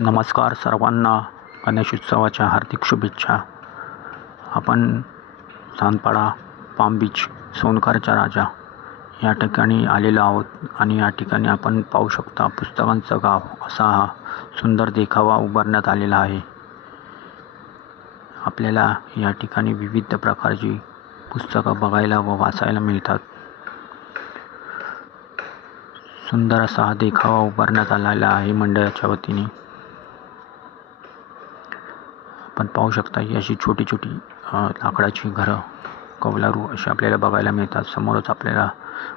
नमस्कार सर्वांना गणेशोत्सवाच्या हार्दिक शुभेच्छा. आपण सानपाडा पाम बीच सोनकारचा राजा या ठिकाणी आलेलो आहोत आणि या ठिकाणी आपण पाहू शकता पुस्तकांचं गाव असा हा सुंदर देखावा उभारण्यात आलेला आहे. आपल्याला या ठिकाणी विविध प्रकारची पुस्तकं बघायला व वाचायला मिळतात. सुंदर असा हा देखावा उभारण्यात आलेला आहे मंडळाच्या वतीने. आपण पाहू शकता ही अशी छोटी छोटी लाकडाची घरं कौलारू अशी आपल्याला बघायला मिळतात. समोरच आपल्याला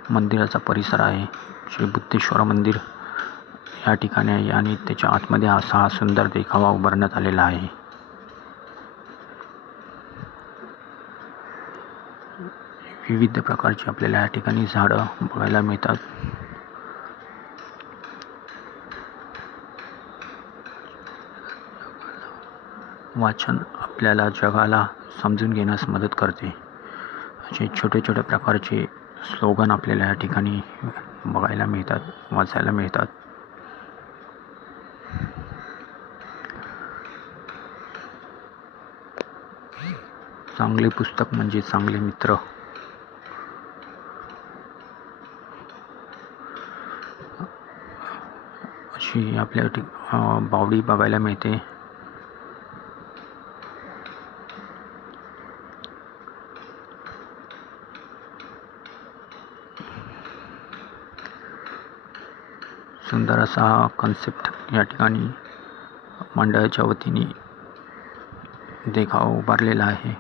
मंदिराचा परिसर आहे. श्री बुद्धेश्वर मंदिर या ठिकाणी आहे आणि त्याच्या आतमध्ये असा हा सुंदर देखावा उभारण्यात आलेला आहे. विविध प्रकारची आपल्याला या ठिकाणी झाडं बघायला मिळतात. वाचन आपल्याला जगाला समजून घेण्यास मदत करते. असे छोटे छोटे प्रकारचे स्लोगन आपल्याला या ठिकाणी बघायला मिळतात वाचायला मिळतात. चांगले पुस्तक म्हणजे चांगले मित्र. अशी आपल्या ठिक बावडी बघायला मिळते. सुंदर असा कन्सेप्ट या ठिकाणी मंडळाच्या वतीने देखावा उभारलेला आहे.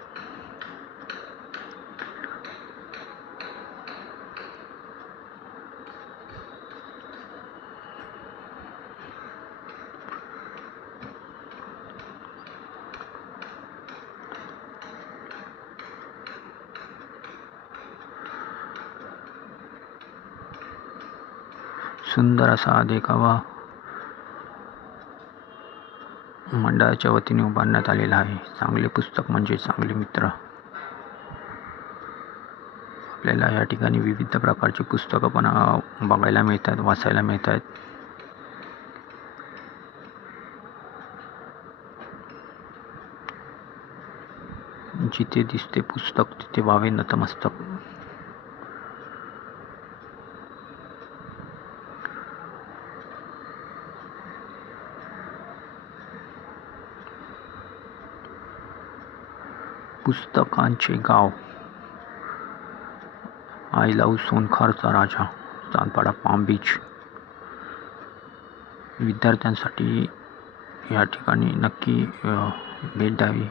सुंदर असा देखावा मंडळाच्या वतीने उभारण्यात आलेला आहे. चांगले पुस्तक म्हणजे चांगले मित्र. आपल्याला या ठिकाणी विविध प्रकारची पुस्तकं पण बघायला मिळतात वाचायला मिळत आहेत जिथे दिसते पुस्तक तिथे व्हावे नतमस्तक. पुस्तकांचे गाव. आय लव सोनखारचा राजा, चांदपाडा पाम बीच विद्यार्थ्यांसाठी या ठिकाणी नक्की भेट द्यावी.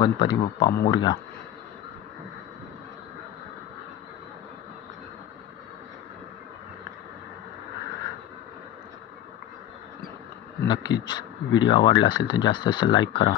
गणपती बाप्पा मोरया. नक्कीच व्हिडिओ आवडला असेल तर जास्त जास्त लाईक करा.